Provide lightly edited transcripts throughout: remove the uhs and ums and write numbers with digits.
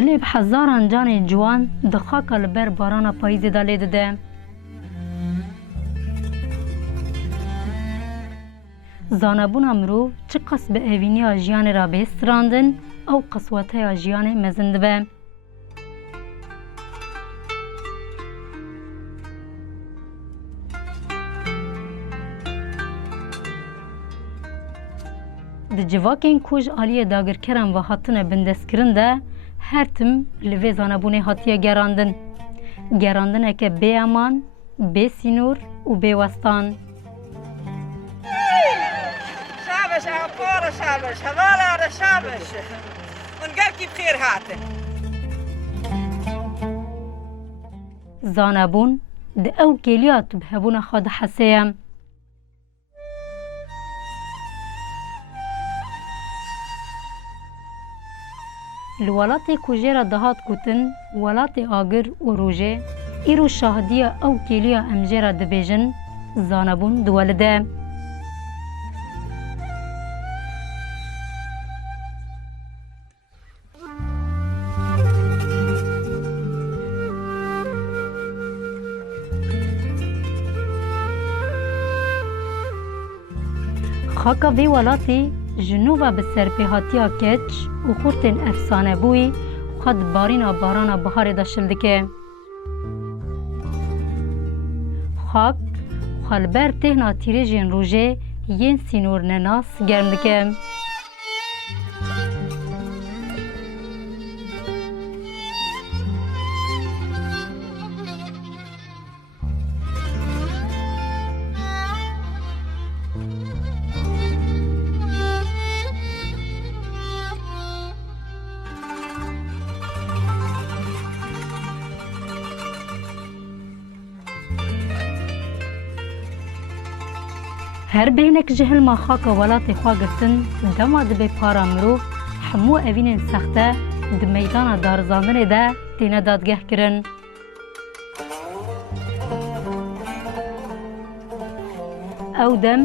دلی به هزاران جان جوان دخاک لبر باران پاییز داله ده. زانبون امرو چه قصب اوینی آجیان را بستراندن او قصوته آجیان مزند به. د جواکین کوژ آلیه داگر کرم و حتن بندست کرنده هر تم لوی زانبونه حتیه گراندن. گراندن که بی امان، بی سینور و بی وستان. شابش عبارة شابش هذا شابش ونقركي بخير هاته. زانبون د او کلیات بهبون خود حسیم. الولات کوجرا دهات کوتن ولات آگر و روژه ایرو شاهدیه او کلیا امجرا دبیجن زانبون دولده. خاکا وی ولاتی جنوبا به سرپیهاتیا کچ و خورتن افسانه بوی خود بارینا بارانا بخاری داشتلدکه. خاک خالبر تهنا تیریجین روژه ین سینور نناس گرمدکه. هر بینک جهل ما خاک ولات خواه گرتن دما دبی پارا مروف همو اوین سخته د میدان دارزاندن ده دینه دادگه کرن. او دم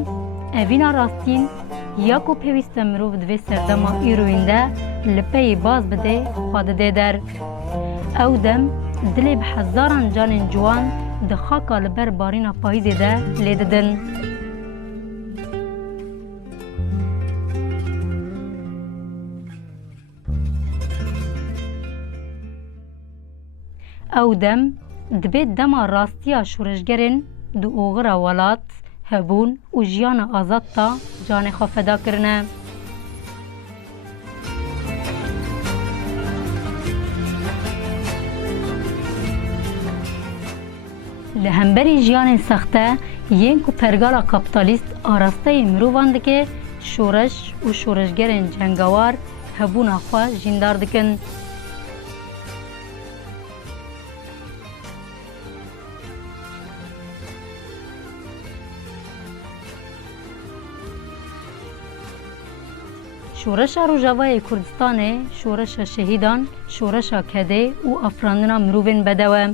اوین راستین یاکو پیوست مروف دوی سردما ایروین ده لپی باز بده خواد ده در. او دم دلی به هزاران جان جوان د خاکا لبر بارینا پاییزی ده لیددن. او دم دبید دما راستیا شورشگرین دو اوغر ولات هبون و جیان آزاد تا جان خفدا کرنه. لهمبری جیان سخته ین کو پرگالا کپیتالیست آراسته مروواند که شورش و شورشگرین جنگوار هبون آخوا جیندار دکن. شورش روجاوای کردستان، شورش شهیدان، شورش کده و افراندنا مروین بدوه.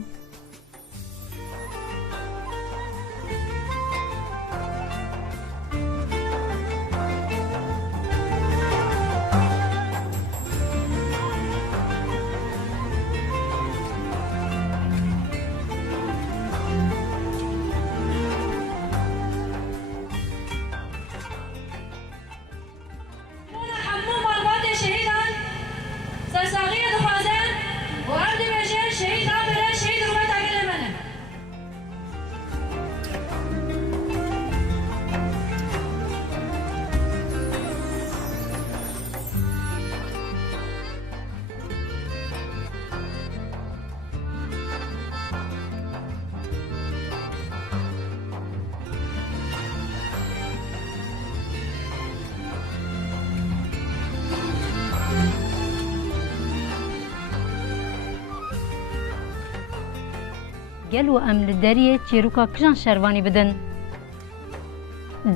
گلو امل دریه چیروکا کجان شروانی بدن.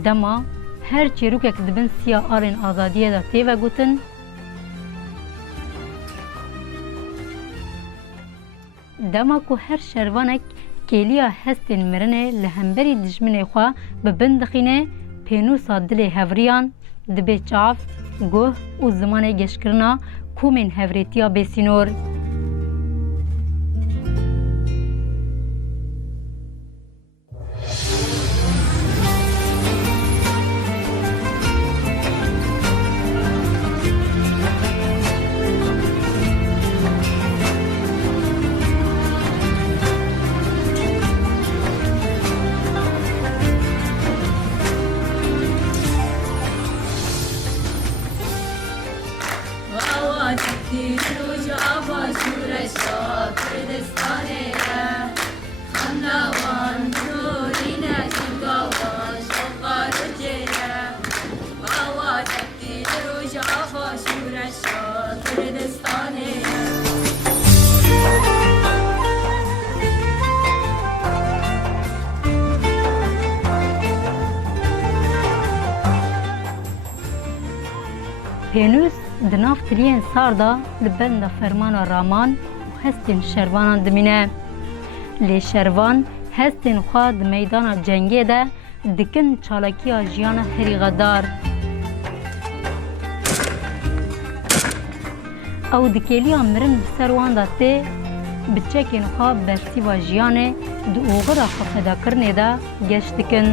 دما هر چیروکا کدبن سیا آرین آزادیه دا تیوه گوتن. دما کو هر شروانک کلیا هستین مرنه لهمبری دجمنه خواه ببندخینه پینوسا دل هوریان دبی چاف گوه و زمان گشکرنا کومین هوریتیا بسینور. پینوس دناف تلین ساردا لبند فرمان رامان و هستین شروان دمینه. لی شروان هستین خواد میدان جنگی ده دکن چالاکی آجیان هری غدار. او دکیلی مرن سروان داته بچکین خواب برسی و جیانه دو اوغر خفدا کرنه ده گشت دکن.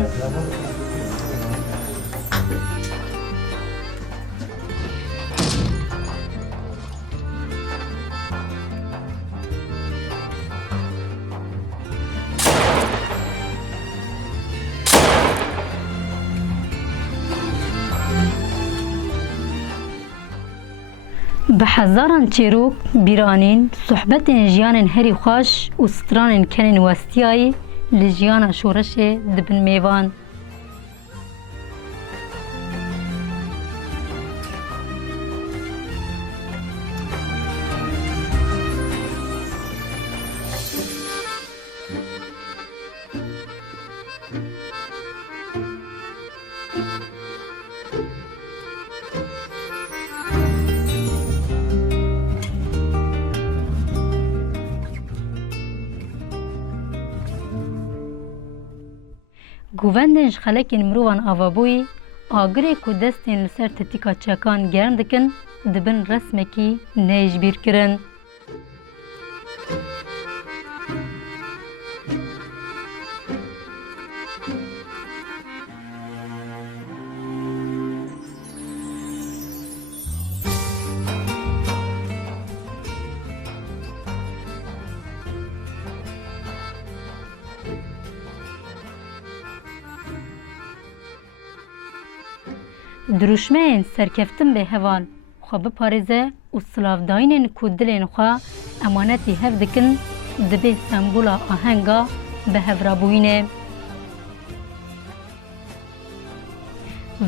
به هزاران چیروک بیرانین صحبت جیان هری خوش و ستران کنن وستیایی لجیان شورش دبن میوان. گووندنج خلکین مروان آوابوی آگره که دستین لسر تتیکا چکان گرم دکن دبن رسمکی نیج بیر کرن. دروشمین سرکفتن به هوال خواب پارزه و سلافداینین کودلین خواه امانتی هف دکن دبه سمبولا آهنگا به هفرابوینه.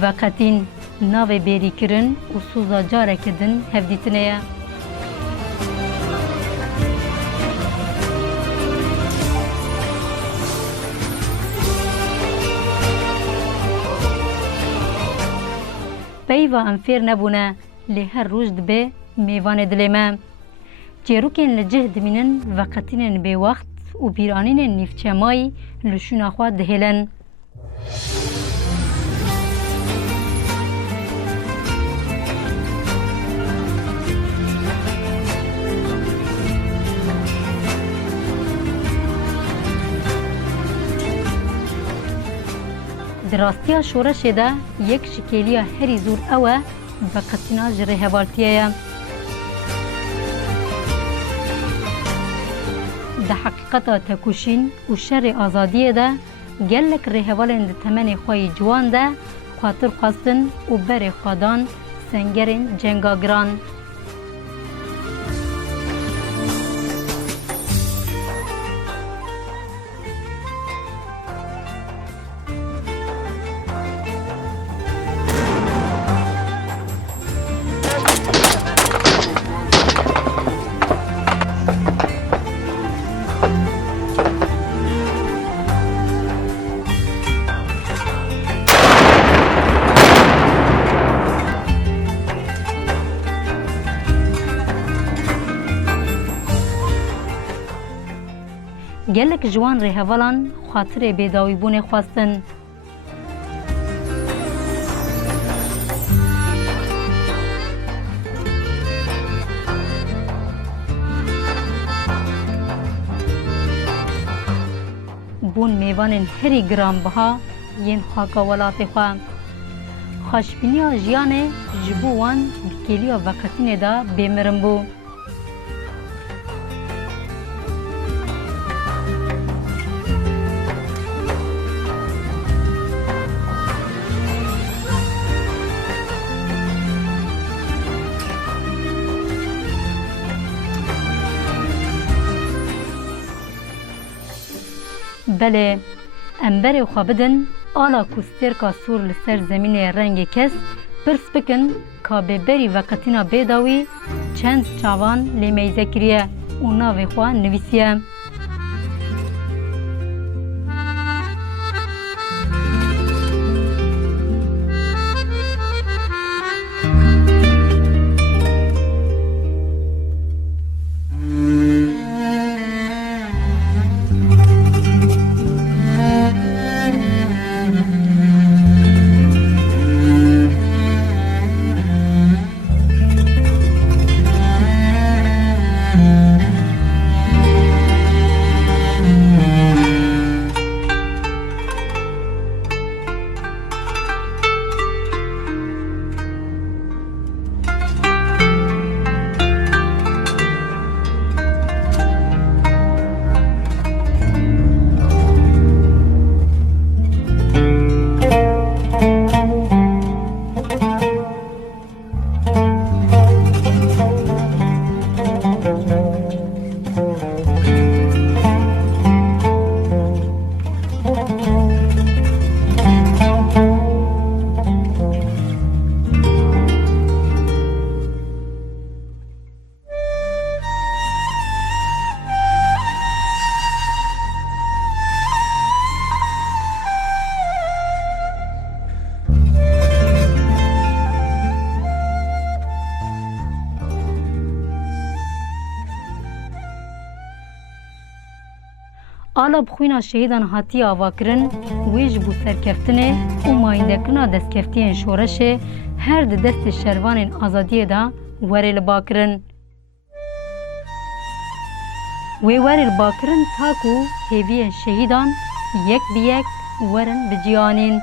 وقتین ناو بیری کرن و سوزا جاره کدن هف دیتنه. پیوا انفیر نبونه لی هر روز دبه میوان دلیمه. جیروکین لجه دمینن وقتینن به وقت و بیرانین نیفچمایی لشون آخوا دهیلن. دراستی شورش ده یک شکلی هری زور اوه وقتینا جره هوالتیه. ده حقیقتا تکوشین و شر آزادیه ده گلک رهوالن ده تمن خواهی جوان ده خاطر خواستن و بر خادان سنگرین جنگاگران. گلک جوان رهوالان خاطر بیداوی بونه خواستن. بون میوان هری گرام بها ین خاکا ولات خواه. خاشبینی جیانه جبوان دکیلی وقتین دا بیمرم بو. بله امبر خوابدن آلا کوسترکا سور لسر زمین رنگ کس پرس بکن که ببری وقتینا بیداوی چند چاوان لیمیزه کریه و ناوی خواه نویسیه. آلا بخوینا شهیدان هاتی آواکرن ویج بو سرکفتنه و مایندکرنا دستکفتین شورشه هر ده دست شروان آزادی دا وری لباکرن. وی وری لباکرن تاکو هیوی شهیدان یک بیک ورن بجیانین.